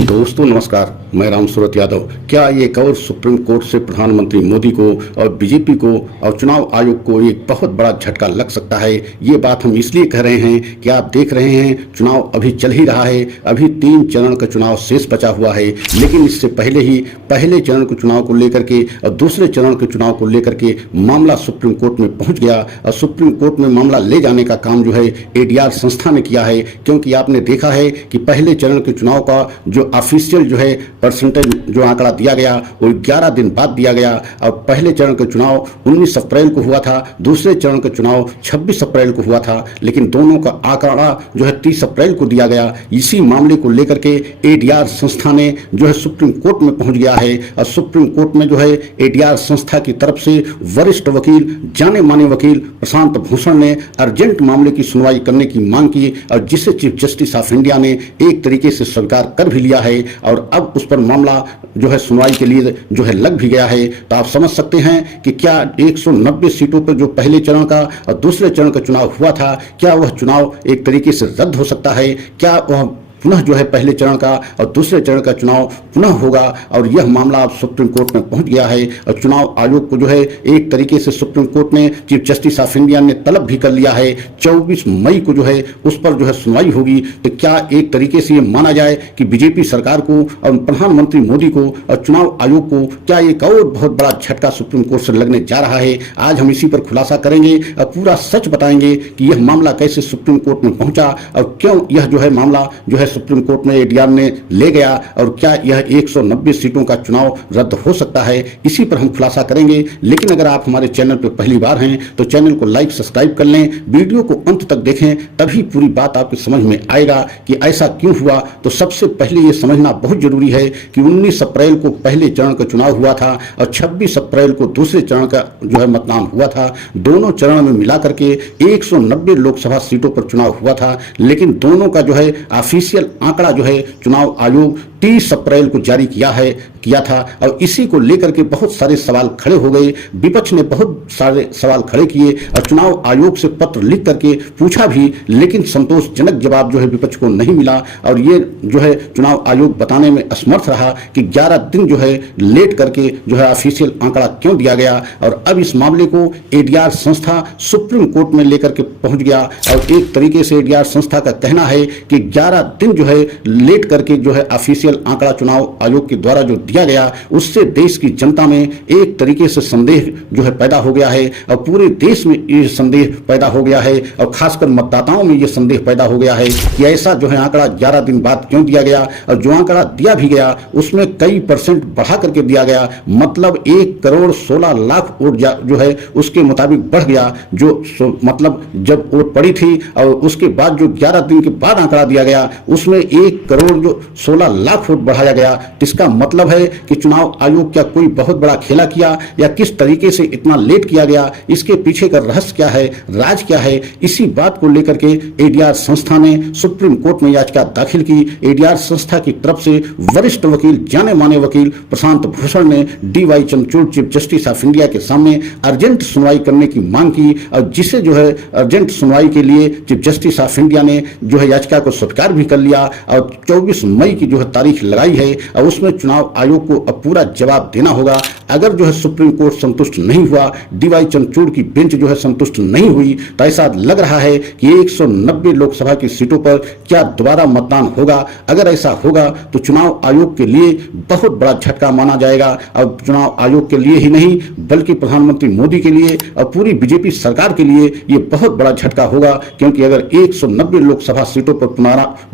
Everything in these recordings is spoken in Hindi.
दोस्तों नमस्कार, मैं राम सूरत यादव। क्या एक और सुप्रीम कोर्ट से प्रधानमंत्री मोदी को और बीजेपी को और चुनाव आयोग को एक बहुत बड़ा झटका लग सकता है। ये बात हम इसलिए कह रहे हैं कि आप देख रहे हैं चुनाव अभी चल ही रहा है। अभी 3 चरण का चुनाव शेष बचा हुआ है, लेकिन इससे पहले ही पहले चरण के चुनाव को लेकर के और दूसरे चरण के चुनाव को लेकर के मामला सुप्रीम कोर्ट में पहुंच गया और सुप्रीम कोर्ट में मामला ले जाने का काम जो है एडीआर संस्था ने किया है। क्योंकि आपने देखा है कि पहले चरण के चुनाव का जो ऑफिशियल जो है परसेंटेज जो आंकड़ा दिया गया वो 11 दिन बाद दिया गया और पहले चरण का चुनाव 19 अप्रैल को हुआ था, दूसरे चरण का चुनाव 26 अप्रैल को हुआ था, लेकिन दोनों का आंकड़ा जो है 30 अप्रैल को दिया गया। इसी मामले को लेकर के एडीआर संस्था ने जो है सुप्रीम कोर्ट में पहुंच गया है और सुप्रीम कोर्ट में जो है एडीआर संस्था की तरफ से वरिष्ठ वकील, जाने माने वकील प्रशांत भूषण ने अर्जेंट मामले की सुनवाई करने की मांग की और जिसे चीफ जस्टिस ऑफ इंडिया ने एक तरीके से स्वीकार कर भी लिया है और अब उस पर मामला जो है सुनवाई के लिए जो है लग भी गया है। तो आप समझ सकते हैं कि क्या 190 सीटों पर जो पहले चरण का और दूसरे चरण का चुनाव हुआ था, क्या वह चुनाव एक तरीके से रद्द हो सकता है? क्या वह पुनः जो है पहले चरण का और दूसरे चरण का चुनाव पुनः होगा? और यह मामला अब सुप्रीम कोर्ट में पहुंच गया है और चुनाव आयोग को जो है एक तरीके से सुप्रीम कोर्ट ने चीफ जस्टिस ऑफ इंडिया ने तलब भी कर लिया है। 24 मई को जो है उस पर जो है सुनवाई होगी। तो क्या एक तरीके से ये माना जाए कि बीजेपी सरकार को और प्रधानमंत्री मोदी को और चुनाव आयोग को क्या एक और बहुत बड़ा झटका सुप्रीम कोर्ट से लगने जा रहा है? आज हम इसी पर खुलासा करेंगे और पूरा सच बताएंगे कि यह मामला कैसे सुप्रीम कोर्ट में पहुंचा और क्यों यह जो है मामला जो है सुप्रीम कोर्ट में एडीआर ने ले गया और क्या यह 190 सीटों का चुनाव रद्द हो सकता है, इसी पर हम खुलासा करेंगे। लेकिन अगर आप हमारे चैनल पर पहली बार हैं तो चैनल को लाइक सब्सक्राइब कर लें, वीडियो को अंत तक देखें, तभी पूरी बात आपकी समझ में आएगा कि ऐसा क्यों हुआ। तो सबसे पहले ये समझना बहुत जरूरी है कि 19 अप्रैल को पहले चरण का चुनाव हुआ था और 26 अप्रैल को दूसरे चरण का जो है मतदान हुआ था। दोनों चरण में मिलाकर के 190 लोकसभा सीटों पर चुनाव हुआ था, लेकिन दोनों का जो है ऑफिशियल आंकड़ा जो है चुनाव आयोग 30 अप्रैल को जारी किया था और इसी को लेकर के बहुत सारे सवाल खड़े हो गए। विपक्ष ने बहुत सारे सवाल खड़े किए और चुनाव आयोग से पत्र लिख करके पूछा भी, लेकिन संतोषजनक जवाब जो है विपक्ष को नहीं मिला और ये जो है चुनाव आयोग बताने में असमर्थ रहा कि 11 दिन जो है लेट करके जो है ऑफिशियल आंकड़ा क्यों दिया गया। और अब इस मामले को एडीआर संस्था सुप्रीम कोर्ट में लेकर के पहुंच गया और एक तरीके से एडीआर संस्था का कहना है कि 11 दिन जो है लेट करके जो है ऑफिशियल आंकड़ा चुनाव आयोग के द्वारा जो दिया गया, उससे देश की जनता में एक तरीके से संदेह जो है पैदा हो गया है और पूरे देश में ये संदेह पैदा हो गया है और खासकर मतदाताओं में ये संदेह पैदा हो गया है कि ऐसा जो है आंकड़ा 11 दिन बाद क्यों दिया गया और जो आंकड़ा दिया भी गया उसमें कई परसेंट बढ़ा करके दिया गया। मतलब 1,16,00,000 वोट जो है उसके मुताबिक बढ़ गया, जो मतलब जब वोट पड़ी थी और उसके बाद जो 11 दिन के बाद आंकड़ा दिया गया उसमें 1,16,00,000 वोट बढ़ाया गया। इसका मतलब है कि चुनाव आयोग क्या कोई बहुत बड़ा खेला किया या किस तरीके से इतना लेट किया गया, इसके पीछे का रहस्य क्या है, राज क्या है? इसी बात को लेकर के एडीआर संस्था ने सुप्रीम कोर्ट में याचिका दाखिल की। एडीआर संस्था की तरफ से वरिष्ठ वकील, जाने माने वकील प्रशांत भूषण ने DY Chandrachud chief justice of India के सामने अर्जेंट सुनवाई करने की मांग की और जिसे जो है अर्जेंट सुनवाई के लिए चीफ जस्टिस ऑफ इंडिया ने जो है याचिका को स्वीकार भी कर लिया और 24 मई की जो है तारीख लगाई है और उसमें चुनाव आयोग को अब पूरा जवाब देना होगा। अगर जो है सुप्रीम कोर्ट संतुष्ट नहीं हुआ, डीवाई चंद्रचूड़ की बेंच जो है संतुष्ट नहीं हुई, तो ऐसा लग रहा है कि 190 लोकसभा की सीटों पर क्या दोबारा मतदान होगा। अगर ऐसा होगा तो चुनाव आयोग के लिए बहुत बड़ा झटका माना जाएगा और चुनाव आयोग के लिए ही नहीं बल्कि प्रधानमंत्री मोदी के लिए और पूरी बीजेपी सरकार के लिए ये बहुत बड़ा झटका होगा। क्योंकि अगर 190 लोकसभा सीटों पर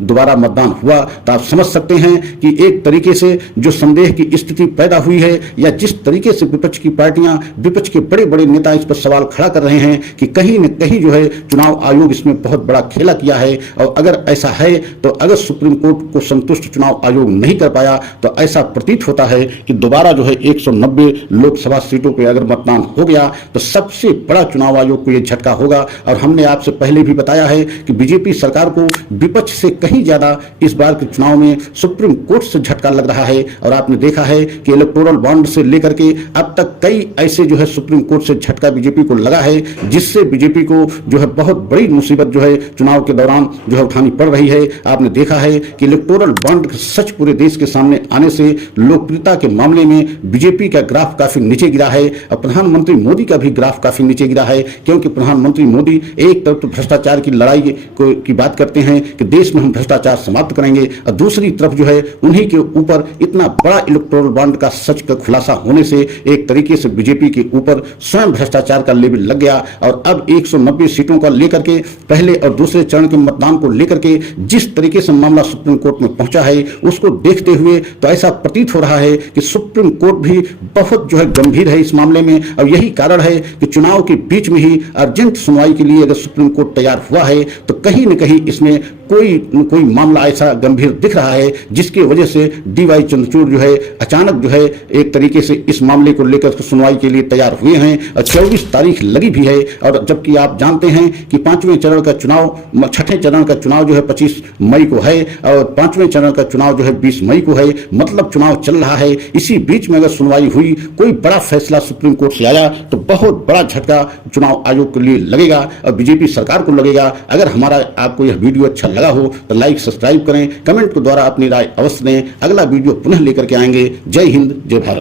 दोबारा मतदान हुआ तो आप समझ सकते हैं कि एक तरीके से जो संदेह की स्थिति पैदा हुई है या जिस तरीके से विपक्ष की पार्टियां, विपक्ष के बड़े बड़े नेता इस पर सवाल खड़ा कर रहे हैं कि कहीं न कहीं जो है चुनाव आयोग इसमें बहुत बड़ा खेला किया है। और अगर ऐसा है तो अगर सुप्रीम कोर्ट को संतुष्ट चुनाव आयोग नहीं कर पाया तो ऐसा प्रतीत होता है कि दोबारा जो है 190 लोकसभा सीटों पर अगर मतदान हो गया तो सबसे बड़ा चुनाव आयोग को यह झटका होगा। और हमने आपसे पहले भी बताया है कि बीजेपी सरकार को विपक्ष से कहीं ज्यादा इस बार के चुनाव में सुप्रीम कोर्ट से झटका लग रहा है। और आपने देखा है कि इलेक्टोरल बॉन्ड से लेकर के अब तक कई ऐसे जो है सुप्रीम कोर्ट से झटका बीजेपी को लगा है, जिससे बीजेपी को जो है बहुत बड़ी मुसीबत जो है चुनाव के दौरान जो है उठानी पड़ रही है। आपने देखा है कि इलेक्टोरल बॉन्ड का सच पूरे देश के सामने आने से लोकप्रियता के मामले में बीजेपी का ग्राफ काफी नीचे गिरा है और प्रधानमंत्री मोदी का भी ग्राफ काफी नीचे गिरा है, क्योंकि प्रधानमंत्री मोदी एक तरफ तो भ्रष्टाचार की लड़ाई की बात करते हैं कि देश में हम भ्रष्टाचार समाप्त करेंगे, और दूसरी तरफ जो है उन्हीं के ऊपर इतना बड़ा इलेक्टोरल बॉन्ड का सच का खुलासा होने से एक तरीके से बीजेपी के ऊपर स्वयं भ्रष्टाचार का लेवल लग गया। और अब 190 सीटों का लेकर के पहले और दूसरे चरण के मतदान को लेकर के जिस तरीके से मामला सुप्रीम कोर्ट में पहुंचा है, उसको देखते हुए तो ऐसा प्रतीत हो रहा है कि सुप्रीम कोर्ट भी बहुत जो है गंभीर है इस मामले में। और यही कारण है कि चुनाव के बीच में ही अर्जेंट सुनवाई के लिए अगर सुप्रीम कोर्ट तैयार हुआ है तो कहीं न कहीं इसमें कोई मामला ऐसा गंभीर दिख रहा है, जिसकी वजह से डीवाई चंद्रचूड़ जो है अचानक जो है एक तरीके से इस मामले को लेकर सुनवाई के लिए तैयार हुए हैं और 24 तारीख लगी भी है। और जबकि आप जानते हैं कि 5वें चरण का चुनाव, 6ठे चरण का चुनाव जो है 25 मई को है और 5वें चरण का चुनाव जो है 20 मई को है, मतलब चुनाव चल रहा है। इसी बीच में अगर सुनवाई हुई, कोई बड़ा फैसला सुप्रीम कोर्ट से आया तो बहुत बड़ा झटका चुनाव आयोग के लिए लगेगा और बीजेपी सरकार को लगेगा। अगर हमारा आपको यह वीडियो अच्छा लगा हो तो लाइक सब्सक्राइब करें, कमेंट के द्वारा अपनी राय अवश्य दें। अगला वीडियो पुनः लेकर के आएंगे। जय हिंद, जय भारत।